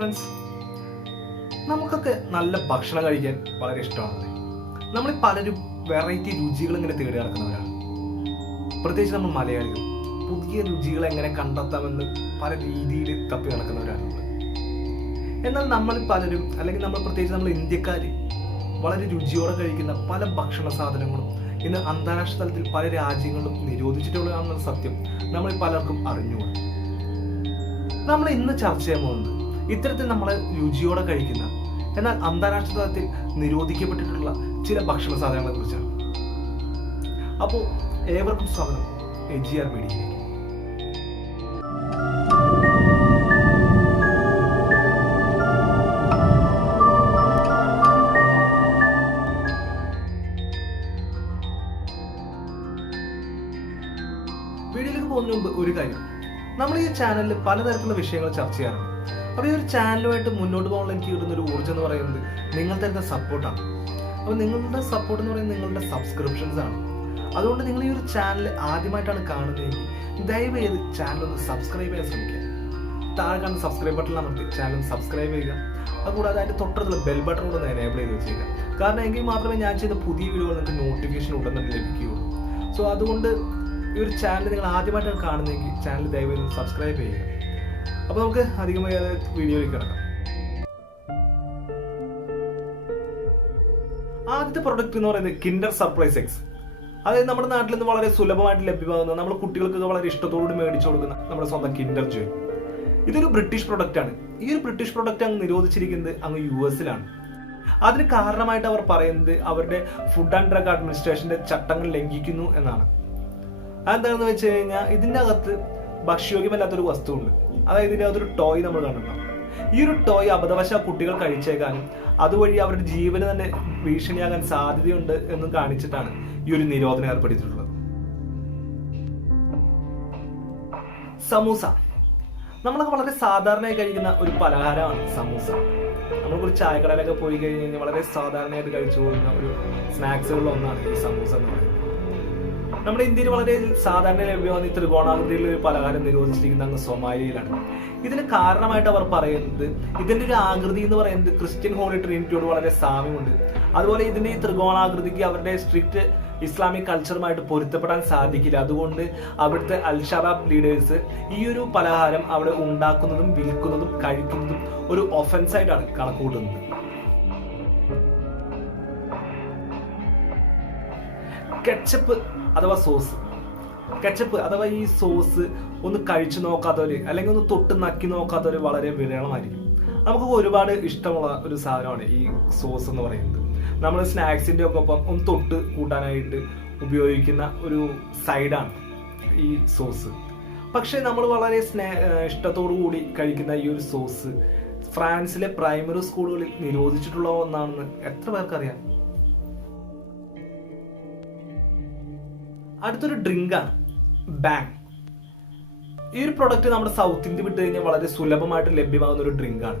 Friends, നമുക്കൊക്കെ നല്ല ഭക്ഷണം കഴിക്കാൻ വളരെ ഇഷ്ടമാണല്ലേ. നമ്മൾ പലരും വെറൈറ്റി രുചികൾ ഇങ്ങനെ തേടി നടക്കുന്നവരാണ്. പ്രത്യേകിച്ച് നമ്മൾ മലയാളികൾ പുതിയ രുചികൾ എങ്ങനെ കണ്ടെത്താമെന്ന് പല രീതിയിൽ തപ്പി നടക്കുന്നവരാണ്. എന്നാൽ നമ്മൾ പലരും, അല്ലെങ്കിൽ പ്രത്യേകിച്ച് നമ്മൾ ഇന്ത്യക്കാർ വളരെ രുചിയോടെ കഴിക്കുന്ന പല ഭക്ഷണ സാധനങ്ങളും ഇന്ന് അന്താരാഷ്ട്ര തലത്തിൽ പല രാജ്യങ്ങളും നിരോധിച്ചിട്ടുള്ളതാണെന്ന സത്യം നമ്മൾ പലർക്കും അറിഞ്ഞുകൊണ്ട് നമ്മൾ ഇന്ന് ചർച്ച ചെയ്യാൻ പോകുന്നത് ഇത്തരത്തിൽ നമ്മളെ രുചിയോടെ കഴിക്കുന്ന എന്നാൽ അന്താരാഷ്ട്ര തലത്തിൽ നിരോധിക്കപ്പെട്ടിട്ടുള്ള ചില ഭക്ഷണ സാധനങ്ങളെ കുറിച്ചാണ്. അപ്പോൾ ഏവർക്കും സ്വാഗതം agrmedia. വീഡിയോയിലേക്ക് പോകുന്നതിന് മുമ്പ് ഒരു കാര്യം, നമ്മൾ ഈ ചാനലിൽ പലതരത്തിലുള്ള വിഷയങ്ങൾ ചർച്ച ചെയ്യാറുണ്ട്. അപ്പോൾ ഈ ഒരു ചാനലുമായിട്ട് മുന്നോട്ട് പോകാനുള്ള എനിക്ക് കിട്ടുന്ന ഒരു ഊർജ്ജം എന്ന് പറയുന്നത് നിങ്ങൾ തരുന്ന സപ്പോർട്ടാണ്. അപ്പോൾ നിങ്ങളുടെ സപ്പോർട്ട് എന്ന് പറയുന്നത് നിങ്ങളുടെ സബ്സ്ക്രിപ്ഷൻസ് ആണ്. അതുകൊണ്ട് നിങ്ങൾ ഈ ഒരു ചാനൽ ആദ്യമായിട്ടാണ് കാണുന്നതെങ്കിൽ ദയവേത് ചാനൽ ഒന്ന് സബ്സ്ക്രൈബ് ചെയ്യാൻ ശ്രമിക്കുക. താഴെ കാണുന്ന സബ്സ്ക്രൈബ് ബട്ടൺ അമർത്തി ചാനൽ സബ്സ്ക്രൈബ് ചെയ്യുക. അതുകൂടാതെ അതിൻ്റെ തൊട്ടടുത്തുള്ള ബെൽ ബട്ടൺ കൂടെ എനേബിൾ ചെയ്ത് വെച്ചേക്കുക. കാരണം എങ്കിൽ മാത്രമേ ഞാൻ ചെയ്യുന്ന പുതിയ വീഡിയോകൾ നിങ്ങൾക്ക് നോട്ടിഫിക്കേഷൻ ഉടൻ തന്നെ ലഭിക്കുകയുള്ളൂ. സോ അതുകൊണ്ട് ഈ ഒരു ചാനൽ നിങ്ങൾ ആദ്യമായിട്ടാണ് കാണുന്നതെങ്കിൽ ചാനൽ ദയവായി സബ്സ്ക്രൈബ് ചെയ്യുക. അപ്പോൾ നമുക്ക് അധികമായി വീഡിയോയിലേക്ക് കിടക്കാം. ആദ്യത്തെ പ്രൊഡക്റ്റ് എന്ന് പറയുന്നത് കിൻഡർ സർപ്രൈസ് എഗ്സ്. അതായത് നമ്മുടെ നാട്ടിൽ നിന്ന് വളരെ സുലഭമായിട്ട് ലഭ്യമാകുന്ന, നമ്മുടെ കുട്ടികൾക്ക് വളരെ ഇഷ്ടത്തോട് മേടിച്ചു കൊടുക്കുന്ന നമ്മുടെ സ്വന്തം കിൻഡർ ജോയ്. ഇതൊരു ബ്രിട്ടീഷ് പ്രൊഡക്റ്റ് ആണ്. ഈ ഒരു ബ്രിട്ടീഷ് പ്രൊഡക്റ്റ് അങ്ങ് നിരോധിച്ചിരിക്കുന്നത് അങ്ങ് US-ലാണ്. അതിന് കാരണമായിട്ട് അവർ പറയുന്നത് അവരുടെ ഫുഡ് ആൻഡ് ഡ്രഗ് അഡ്മിനിസ്ട്രേഷന്റെ ചട്ടങ്ങൾ ലംഘിക്കുന്നു എന്നാണ്. അതെന്താണെന്ന് വെച്ച് കഴിഞ്ഞാൽ ഇതിൻ്റെ അകത്ത് ഭക്ഷ്യോഗ്യമല്ലാത്തൊരു വസ്തുവുണ്ട്. അതായത് ഇതിൻ്റെ അകത്തൊരു ടോയ് നമ്മൾ കണ്ടിട്ടുണ്ടാവും. ഈ ഒരു ടോയ് അബദ്ധവശ കുട്ടികൾ കഴിച്ചേക്കാനും അതുവഴി അവരുടെ ജീവന് തന്നെ ഭീഷണിയാകാൻ സാധ്യതയുണ്ട് എന്ന് കാണിച്ചിട്ടാണ് ഈ ഒരു നിരോധനം ഏർപ്പെടുത്തിയിട്ടുള്ളത്. സമൂസ നമ്മളൊക്കെ വളരെ സാധാരണയായി കഴിക്കുന്ന ഒരു പലഹാരമാണ് സമൂസ. നമ്മളൊരു ചായക്കടയിലൊക്കെ പോയി കഴിഞ്ഞാൽ വളരെ സാധാരണയായിട്ട് കഴിച്ചു പോകുന്ന ഒരു സ്നാക്സുകളിൽ ഒന്നാണ് ഈ സമൂസ എന്ന് പറയുന്നത്. നമ്മുടെ ഇന്ത്യയിൽ വളരെ സാധാരണ ലഭ്യമാണ് ഈ ത്രികോണാകൃതിയിൽ ഒരു പലഹാരം നിരോധിച്ചിരിക്കുന്ന അങ്ങ് സൊമാലിയയിലാണ്. ഇതിന് കാരണമായിട്ട് അവർ പറയുന്നത് ഇതിന്റെ ഒരു ആകൃതി എന്ന് പറയുന്നത് ക്രിസ്ത്യൻ ഹോളി ട്രിനിറ്റിയോട് വളരെ സാമ്യമുണ്ട്. അതുപോലെ ഇതിന്റെ ഈ ത്രികോണാകൃതിക്ക് അവരുടെ സ്ട്രിക്റ്റ് ഇസ്ലാമിക് കൾച്ചറുമായിട്ട് പൊരുത്തപ്പെടാൻ സാധിക്കില്ല. അതുകൊണ്ട് അവിടുത്തെ അൽ-ഷബാബ് ലീഡേഴ്സ് ഈ ഒരു പലഹാരം അവിടെ ഉണ്ടാക്കുന്നതും വിൽക്കുന്നതും കഴിക്കുന്നതും ഒരു ഒഫൻസ് ആയിട്ടാണ് കണക്കുകൂട്ടുന്നത്. കെച്ചപ്പ് അഥവാ സോസ്. കെച്ചപ്പ് അഥവാ ഈ സോസ് ഒന്ന് കഴിച്ചു നോക്കാത്തവര് അല്ലെങ്കിൽ ഒന്ന് തൊട്ട് നക്കി നോക്കാത്തവര് വളരെ വിരളമായിരിക്കും. നമുക്ക് ഒരുപാട് ഇഷ്ടമുള്ള ഒരു സാധനമാണ് ഈ സോസ് എന്ന് പറയുന്നത്. നമ്മൾ സ്നാക്സിന്റെ ഒക്കെ ഒപ്പം ഒന്ന് തൊട്ട് കൂട്ടാനായിട്ട് ഉപയോഗിക്കുന്ന ഒരു സൈഡാണ് ഈ സോസ്. പക്ഷെ നമ്മൾ വളരെ ഇഷ്ടത്തോടു കൂടി കഴിക്കുന്ന ഈ ഒരു സോസ് ഫ്രാൻസിലെ പ്രൈമറി സ്കൂളുകളിൽ നിരോധിച്ചിട്ടുള്ള ഒന്നാണെന്ന് എത്ര പേർക്കറിയാം? അടുത്തൊരു ഡ്രിങ്കാണ് ബാങ്. ഈ ഒരു പ്രൊഡക്റ്റ് നമ്മുടെ സൗത്ത് ഇന്ത്യ വിട്ട് കഴിഞ്ഞാൽ വളരെ സുലഭമായിട്ട് ലഭ്യമാകുന്ന ഒരു ഡ്രിങ്കാണ്.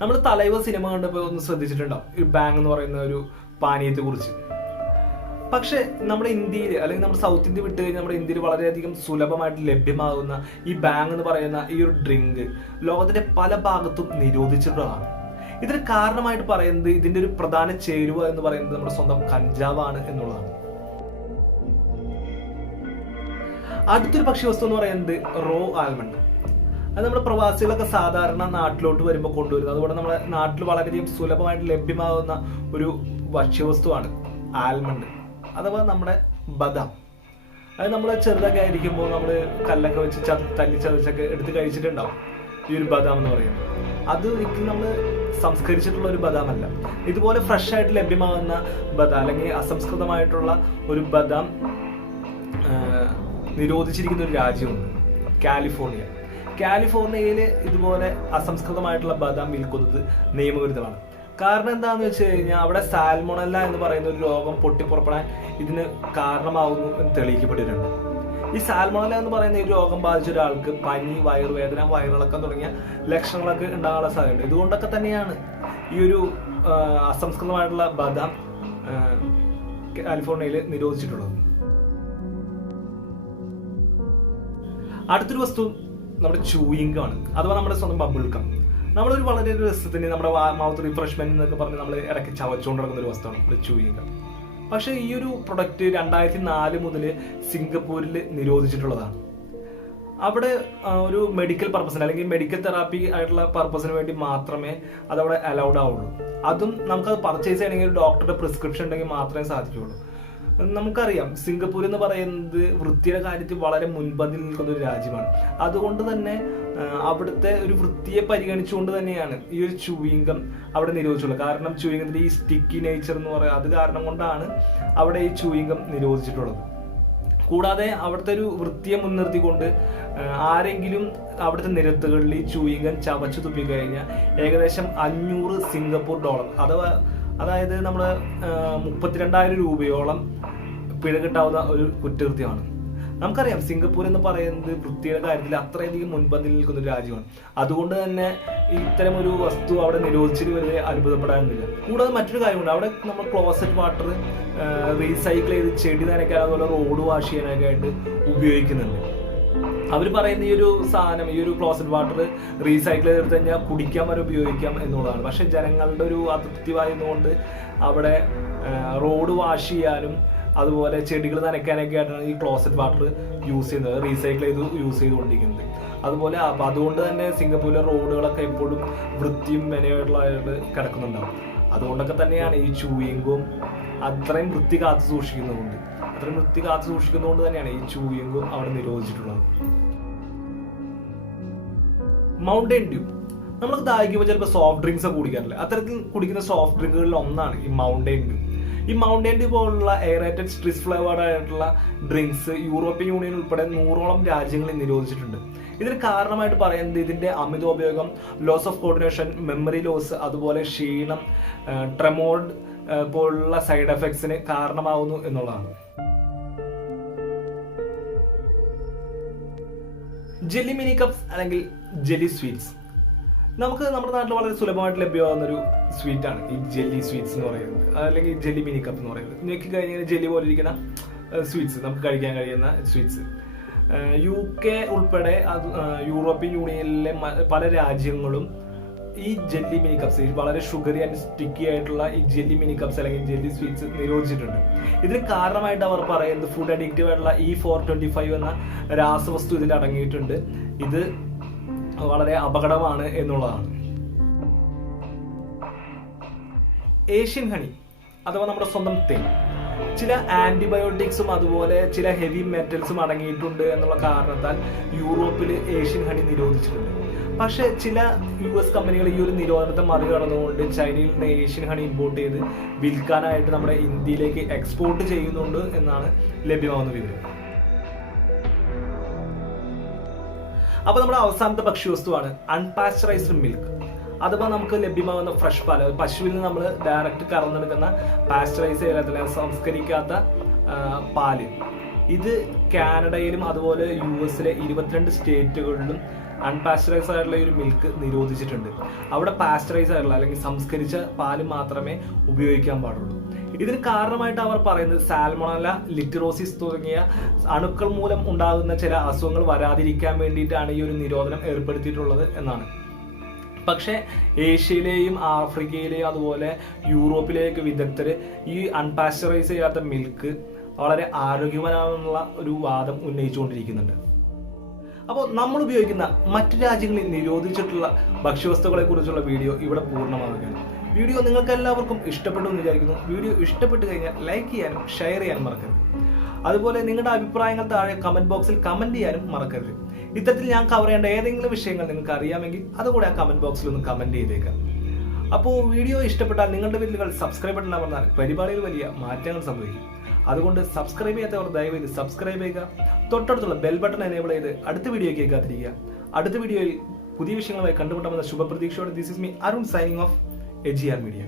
നമ്മൾ തലൈവ സിനിമ കണ്ടപ്പോൾ ഒന്ന് ശ്രദ്ധിച്ചിട്ടുണ്ടാവും ഈ ബാങ് എന്ന് പറയുന്ന ഒരു പാനീയത്തെ കുറിച്ച്. പക്ഷെ നമ്മുടെ ഇന്ത്യയിൽ അല്ലെങ്കിൽ നമ്മുടെ സൗത്ത് ഇന്ത്യ വിട്ട് കഴിഞ്ഞാൽ നമ്മുടെ ഇന്ത്യയിൽ വളരെയധികം സുലഭമായിട്ട് ലഭ്യമാകുന്ന ഈ ബാങ് എന്ന് പറയുന്ന ഈ ഒരു ഡ്രിങ്ക് ലോകത്തിന്റെ പല ഭാഗത്തും നിരോധിച്ചിട്ടുള്ളതാണ്. ഇതിന് കാരണമായിട്ട് പറയുന്നത് ഇതിന്റെ ഒരു പ്രധാന ചേരുവ എന്ന് പറയുന്നത് നമ്മുടെ സ്വന്തം കഞ്ചാവാണ് എന്നുള്ളതാണ്. അടുത്തൊരു ഭക്ഷ്യവസ്തു എന്ന് പറയുന്നത് റോ ആൽമണ്ട്. അത് നമ്മുടെ പ്രവാസികളൊക്കെ സാധാരണ നാട്ടിലോട്ട് വരുമ്പോൾ കൊണ്ടുവരുന്നത്. അതുകൊണ്ട് നമ്മുടെ നാട്ടിൽ വളരെയധികം സുലഭമായിട്ട് ലഭ്യമാകുന്ന ഒരു ഭക്ഷ്യവസ്തുവാണ് ആൽമണ്ട് അഥവാ നമ്മുടെ ബദാം. അത് നമ്മൾ ചെറുതൊക്കെ ആയിരിക്കുമ്പോൾ നമ്മൾ കല്ലൊക്കെ വെച്ച് തല്ലി ചതച്ചൊക്കെ എടുത്ത് കഴിച്ചിട്ടുണ്ടാവും ഈ ഒരു ബദാം എന്ന് പറയുന്നത്. അത് ഒരിക്കലും നമ്മൾ സംസ്കരിച്ചിട്ടുള്ള ഒരു ബദാമല്ല. ഇതുപോലെ ഫ്രഷ് ആയിട്ട് ലഭ്യമാകുന്ന ബദാം അല്ലെങ്കിൽ അസംസ്കൃതമായിട്ടുള്ള ഒരു ബദാം നിരോധിച്ചിരിക്കുന്ന ഒരു രാജ്യമുണ്ട്, കാലിഫോർണിയ. കാലിഫോർണിയയിൽ ഇതുപോലെ അസംസ്കൃതമായിട്ടുള്ള ബദാം വിൽക്കുന്നത് നിയമവിരുദ്ധമാണ്. കാരണം എന്താണെന്ന് വെച്ച് കഴിഞ്ഞാൽ അവിടെ സാൽമോണല്ല എന്ന് പറയുന്ന ഒരു രോഗം പൊട്ടിപ്പുറപ്പെടാൻ ഇതിന് കാരണമാകുന്നു എന്ന് തെളിയിക്കപ്പെട്ടിട്ടുണ്ട്. ഈ സാൽമോണല്ല എന്ന് പറയുന്ന ഈ രോഗം ബാധിച്ച ഒരാൾക്ക് പനി, വയറുവേദന, വയറിളക്കം തുടങ്ങിയ ലക്ഷണങ്ങളൊക്കെ ഉണ്ടാകാനുള്ള സാധ്യതയുണ്ട്. ഇതുകൊണ്ടൊക്കെ തന്നെയാണ് ഈ ഒരു അസംസ്കൃതമായിട്ടുള്ള ബദാം കാലിഫോർണിയയിൽ നിരോധിച്ചിട്ടുള്ളത്. അടുത്തൊരു വസ്തു നമ്മുടെ ചൂയിങ് ആണ്, അഥവാ നമ്മുടെ സ്വന്തം ബബിൾ ഗം. നമ്മളൊരു വളരെ രസത്തിന് നമ്മുടെ മൗത്ത് റിഫ്രഷ്മെന്റ് എന്നൊക്കെ പറഞ്ഞ് നമ്മൾ ഇടയ്ക്ക് ചവച്ചുകൊണ്ട് നടക്കുന്ന ഒരു വസ്തുവാണ് ചൂയിങ് ഗം. പക്ഷേ ഈ ഒരു പ്രൊഡക്റ്റ് 2004 മുതൽ സിംഗപ്പൂരിൽ നിരോധിച്ചിട്ടുള്ളതാണ്. അവിടെ ഒരു മെഡിക്കൽ പർപ്പസിന് അല്ലെങ്കിൽ മെഡിക്കൽ തെറാപ്പി ആയിട്ടുള്ള പർപ്പസിന് വേണ്ടി മാത്രമേ അതവിടെ അലൗഡ് ആവുള്ളൂ. അതും നമുക്കത് പർച്ചേസ് ചെയ്യണമെങ്കിൽ ഡോക്ടറുടെ പ്രിസ്ക്രിപ്ഷൻ ഉണ്ടെങ്കിൽ മാത്രമേ സാധിക്കുകയുള്ളൂ. നമുക്കറിയാം സിംഗപ്പൂർ എന്ന് പറയുന്നത് വൃത്തിയുടെ കാര്യത്തിൽ വളരെ മുൻപന്തിയിൽ നിൽക്കുന്ന ഒരു രാജ്യമാണ്. അതുകൊണ്ട് തന്നെ അവിടുത്തെ ഒരു വൃത്തിയെ പരിഗണിച്ചുകൊണ്ട് തന്നെയാണ് ഈ ഒരു ചൂയിങ് ഗം അവിടെ നിരോധിച്ചുള്ളത്. കാരണം ചൂയിങ് ഗത്തിന്റെ ഈ സ്റ്റിക്കി നേച്ചർ എന്ന് പറയുന്നത് അത് കാരണം കൊണ്ടാണ് അവിടെ ഈ ചൂയിങ് ഗം നിരോധിച്ചിട്ടുള്ളത്. കൂടാതെ അവിടുത്തെ ഒരു വൃത്തിയെ മുൻനിർത്തിക്കൊണ്ട് ആരെങ്കിലും അവിടുത്തെ നിരത്തുകളിൽ ഈ ചൂയിങ് ഗം ചവച്ചു തുപ്പിക്കഴിഞ്ഞാൽ ഏകദേശം $500 അതായത് നമ്മൾ 32,000 രൂപയോളം പിഴ കിട്ടാവുന്ന ഒരു കുറ്റകൃത്യമാണ്. നമുക്കറിയാം സിംഗപ്പൂർ എന്ന് പറയുന്നത് വൃത്തിയുടെ കാര്യത്തിൽ അത്രയധികം മുൻപന്തിയിൽ നിൽക്കുന്ന ഒരു രാജ്യമാണ്. അതുകൊണ്ട് തന്നെ ഇത്തരം ഒരു വസ്തു അവിടെ നിരോധിച്ചത് വരെ അത്ഭുതപ്പെടാനില്ല. കൂടാതെ മറ്റൊരു കാര്യമുണ്ട്, അവിടെ നമ്മൾ ക്ലോസറ്റ് വാട്ടർ റീസൈക്കിൾ ചെയ്ത് ചെടി നനയ്ക്കാൻ അതുപോലെ റോഡ് വാഷ് ചെയ്യാനൊക്കെ ആയിട്ട് ഉപയോഗിക്കുന്നുണ്ട്. അവർ പറയുന്ന ഈ ഒരു സാധനം, ഈ ഒരു ക്ലോസറ്റ് വാട്ടർ റീസൈക്കിൾ ചെയ്തെടുത്ത് കഴിഞ്ഞാൽ കുടിക്കാൻ വരെ ഉപയോഗിക്കാം എന്നുള്ളതാണ്. പക്ഷെ ജനങ്ങളുടെ ഒരു അതൃപ്തി പറയുന്നതുകൊണ്ട് അവിടെ റോഡ് വാഷ് ചെയ്യാനും അതുപോലെ ചെടികൾ നനയ്ക്കാനൊക്കെ ആയിട്ടാണ് ഈ ക്ലോസറ്റ് വാട്ടർ യൂസ് ചെയ്യുന്നത്, റീസൈക്കിൾ ചെയ്ത് യൂസ് ചെയ്തുകൊണ്ടിരിക്കുന്നത്. അതുപോലെ അതുകൊണ്ട് തന്നെ സിംഗപ്പൂരിലെ റോഡുകളൊക്കെ എപ്പോഴും വൃത്തിയും മെനയായിട്ടുള്ളതായിട്ട് കിടക്കുന്നുണ്ടാവും. അതുകൊണ്ടൊക്കെ തന്നെയാണ് ഈ ചൂയിങ്ങും അത്രയും വൃത്തി കാത്തു സൂക്ഷിക്കുന്നതുകൊണ്ട് തന്നെയാണ് ഈ ചൂയിങ്ങും അവിടെ നിരോധിച്ചിട്ടുള്ളത്. മൗണ്ടൻ ഡ്യൂ നമുക്ക് ദാഹിക്കുമ്പോൾ ചിലപ്പോൾ സോഫ്റ്റ് ഡ്രിങ്ക്സ് ഒക്കെ കുടിക്കാറില്ല. അത്തരത്തിൽ കുടിക്കുന്ന സോഫ്റ്റ് ഡ്രിങ്കുകളിൽ ഒന്നാണ് ഈ മൗണ്ടൻ ഡ്യൂ. ഈ മൗണ്ടൻ ഡ്യൂ പോലുള്ള എയറേറ്റഡ് സ്ട്രിസ് ഫ്ലേവേർഡ് ആയിട്ടുള്ള ഡ്രിങ്ക്സ് യൂറോപ്യൻ യൂണിയൻ ഉൾപ്പെടെ 100ഓളം രാജ്യങ്ങളിൽ നിരോധിച്ചിട്ടുണ്ട്. ഇതിന് കാരണമായിട്ട് പറയുന്നത് ഇതിന്റെ അമിതോപയോഗം, loss of coordination, memory loss, അതുപോലെ ക്ഷീണം, ട്രെമോർഡ് പോലുള്ള സൈഡ് എഫക്ട്സിന് കാരണമാവുന്നു എന്നുള്ളതാണ്. ജെല്ലി മിനി കപ്സ് അല്ലെങ്കിൽ ജെല്ലി സ്വീറ്റ്സ് നമുക്ക് നമ്മുടെ നാട്ടിൽ വളരെ സുലഭമായിട്ട് ലഭ്യമാകുന്ന ഒരു സ്വീറ്റ് ആണ് ഈ ജെല്ലി സ്വീറ്റ്സ് എന്ന് പറയുന്നത്, അല്ലെങ്കിൽ ജെല്ലി മിനി കപ്പ് എന്ന് പറയുന്നത്. ഞെക്കി കഴിഞ്ഞാൽ ജെല്ലി പോലെ ഇരിക്കുന്ന സ്വീറ്റ്സ് നമുക്ക് കഴിക്കാൻ കഴിയുന്ന സ്വീറ്റ്സ്. UK ഉൾപ്പെടെ യൂറോപ്യൻ യൂണിയനിലെ പല രാജ്യങ്ങളും ഈ ജെല്ലി മിനി കപ്സ്, വളരെ ഷുഗറി ആൻഡ് സ്റ്റിക്കി ആയിട്ടുള്ള ഈ ജെല്ലി മിനി കപ്സ് അല്ലെങ്കിൽ ജെല്ലി സ്വീറ്റ്സ് നിരോധിച്ചിട്ടുണ്ട്. ഇതിന് കാരണമായിട്ട് അവർ പറയുന്നത് ഫുഡ് അഡിക്റ്റീവ് ആയിട്ടുള്ള E425 എന്ന രാസവസ്തു ഇതിൽ അടങ്ങിയിട്ടുണ്ട്. ഇത് വളരെ അപകടമാണ് എന്നുള്ളതാണ്. ഏഷ്യൻ ഹണി അഥവാ നമ്മുടെ സ്വന്തം തേൻ ചില ആന്റിബയോട്ടിക്സും അതുപോലെ ചില ഹെവി മെറ്റൽസും അടങ്ങിയിട്ടുണ്ട് എന്നുള്ള കാരണത്താൽ യൂറോപ്പിൽ ഏഷ്യൻ ഹണി നിരോധിച്ചിട്ടുണ്ട്. പക്ഷെ ചില US കമ്പനികൾ ഈ ഒരു നിരോധനത്തെ മറികടന്നുകൊണ്ട് ചൈനയിൽ നിന്ന് ഏഷ്യൻ ഹണി ഇമ്പോർട്ട് ചെയ്ത് വിൽക്കാനായിട്ട് നമ്മുടെ ഇന്ത്യയിലേക്ക് എക്സ്പോർട്ട് ചെയ്യുന്നുണ്ട് എന്നാണ് ലഭ്യമാകുന്ന വിവരം. അപ്പൊ നമ്മുടെ അവസാനത്തെ ഭക്ഷ്യവസ്തുവാണ് അൺപാസ്ചറൈസ്ഡ് മിൽക്ക് അഥവാ നമുക്ക് ലഭ്യമാകുന്ന ഫ്രഷ് പാല്. പശുവിൽ നിന്ന് നമ്മൾ ഡയറക്റ്റ് കറന്നെടുക്കുന്ന പാസ്ചറൈസ് ചെയ്യാത്ത സംസ്കരിക്കാത്ത പാല്. ഇത് കാനഡയിലും അതുപോലെ US 22 സ്റ്റേറ്റുകളിലും അൺപാസ്ചറൈസ് ആയിട്ടുള്ള ഒരു മിൽക്ക് നിരോധിച്ചിട്ടുണ്ട്. അവിടെ പാസ്ചറൈസ് ആയിട്ടുള്ള അല്ലെങ്കിൽ സംസ്കരിച്ച പാല് മാത്രമേ ഉപയോഗിക്കാൻ പാടുള്ളൂ. ഇതിന് കാരണമായിട്ട് അവർ പറയുന്നത് സാൽമോണല്ല, ലിറ്ററോസിസ് തുടങ്ങിയ അണുക്കൾ മൂലം ഉണ്ടാകുന്ന ചില അസുഖങ്ങൾ വരാതിരിക്കാൻ വേണ്ടിയിട്ടാണ് ഈ ഒരു നിരോധനം ഏർപ്പെടുത്തിയിട്ടുള്ളത് എന്നാണ്. പക്ഷേ ഏഷ്യയിലെയും ആഫ്രിക്കയിലെയും അതുപോലെ യൂറോപ്പിലെയൊക്കെ വിദഗ്ധർ ഈ അൺപാസ്ചറൈസ് ചെയ്യാത്ത മിൽക്ക് വളരെ ആരോഗ്യപരമാണെന്നുള്ള ഒരു വാദം ഉന്നയിച്ചുകൊണ്ടിരിക്കുന്നുണ്ട്. അപ്പോൾ നമ്മൾ ഉപയോഗിക്കുന്ന മറ്റു രാജ്യങ്ങളിൽ നിരോധിച്ചിട്ടുള്ള ഭക്ഷ്യവസ്തുക്കളെ കുറിച്ചുള്ള വീഡിയോ ഇവിടെ പൂർണ്ണമാവുകയാണ്. വീഡിയോ നിങ്ങൾക്ക് എല്ലാവർക്കും ഇഷ്ടപ്പെട്ടു എന്ന് വിചാരിക്കുന്നു. വീഡിയോ ഇഷ്ടപ്പെട്ട് കഴിഞ്ഞാൽ ലൈക്ക് ചെയ്യാനും ഷെയർ ചെയ്യാനും മറക്കരുത്. അതുപോലെ നിങ്ങളുടെ അഭിപ്രായങ്ങൾ താഴെ കമന്റ് ബോക്സിൽ കമന്റ് ചെയ്യാനും മറക്കരുത്. ഇത്തരത്തിൽ ഞാൻ കവർ ചെയ്യേണ്ട ഏതെങ്കിലും വിഷയങ്ങൾ നിങ്ങൾക്ക് അറിയാമെങ്കിൽ അതുകൂടെ ആ കമന്റ് ബോക്സിൽ ഒന്ന് കമന്റ് ചെയ്തേക്കാം. അപ്പോൾ വീഡിയോ ഇഷ്ടപ്പെട്ടാൽ നിങ്ങളുടെ വിരലുകൾ സബ്സ്ക്രൈബ് ബട്ടൺ അമർന്നാൽ പരിപാടിയിൽ വലിയ മാറ്റങ്ങൾ സംഭവിക്കും. അതുകൊണ്ട് സബ്സ്ക്രൈബ് ചെയ്യാത്തവർ ദയവേത് സബ്സ്ക്രൈബ് ചെയ്യുക. തൊട്ടടുത്തുള്ള ബെൽ ബട്ടൺ എനേബിൾ ചെയ്ത് അടുത്ത വീഡിയോയ്ക്ക് കാത്തിരിക്കുക. അടുത്ത വീഡിയോയിൽ പുതിയ വിഷയങ്ങളുമായി കണ്ടുമുട്ടാമെന്ന ശുഭപ്രതീക്ഷയോടെ this is me Arun signing off agrmedia.